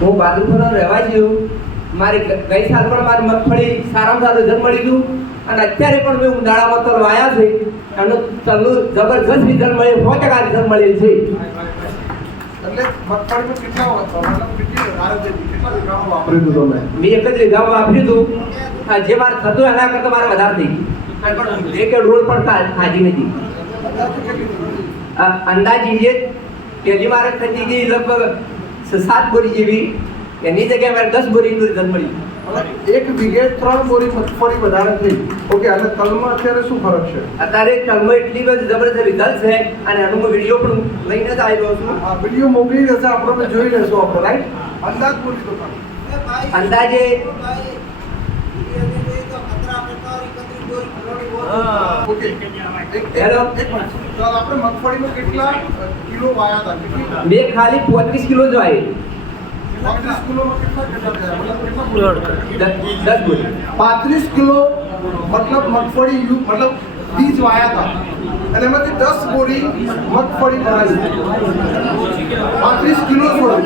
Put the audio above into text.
હું બાદુપુરનો રહેવાસી છું. મારી ગઈ સાલ પણ મારી મગફળી સારામાં સારું રિઝલ્ટ મળ્યું હતું અને અત્યારે પણ મેં ઉનાળામાં તલ વાયા છે એનું તલનું જબરજસ્ત રિઝલ્ટ મળ્યું, 100% રિઝલ્ટ મળેલ છે. એટલે મગફળીમાં કેટલા વાપર્યું હતું તમે? મેં એક જ વીઘામાં વાપર્યું હતું. જે મારે થતું એના કરતાં મારે વધારે થઈ ગયું પણ એક રોડ પડતા હાજી નથી. અંદાજી પહેલી મારે થતી ગઈ લગભગ 7 બોરી જેવી, એની જગ્યાએ મારે 10 બોરીનું રિઝલ્ટ મળ્યું. એક વીઘે 3 બોરી મગફળી વધારે થઈ. ઓકે, અને તલમાં અત્યારે શું ફરક છે? અત્યારે તલમાં એટલી બધી જબરદસ્ત રિઝલ્ટ છે અને એનો હું વિડીયો પણ લઈને જ આવ્યો છું. આ વિડીયો મોકલી દેશે, આપણે જોઈ લેશું આપણે, રાઈટ? અંદાજ બોલી દો તમે. અંદાજે ઓકે, હેલો. એક મિનિટ. તો આપણે મગફળીમાં કેટલા કિલો વાયા હતા? મેં ખાલી 35 કિલો જ વાવી. 35 કિલોમાં કેટલા થયા? મતલબ કેટલા 10 બોરી. 35 કિલો મતલબ મગફળી મતલબ બીજ વાયા હતા અને એમાંથી 10 બોરી મગફળી ભરાઈ. 35 કિલો છોડ.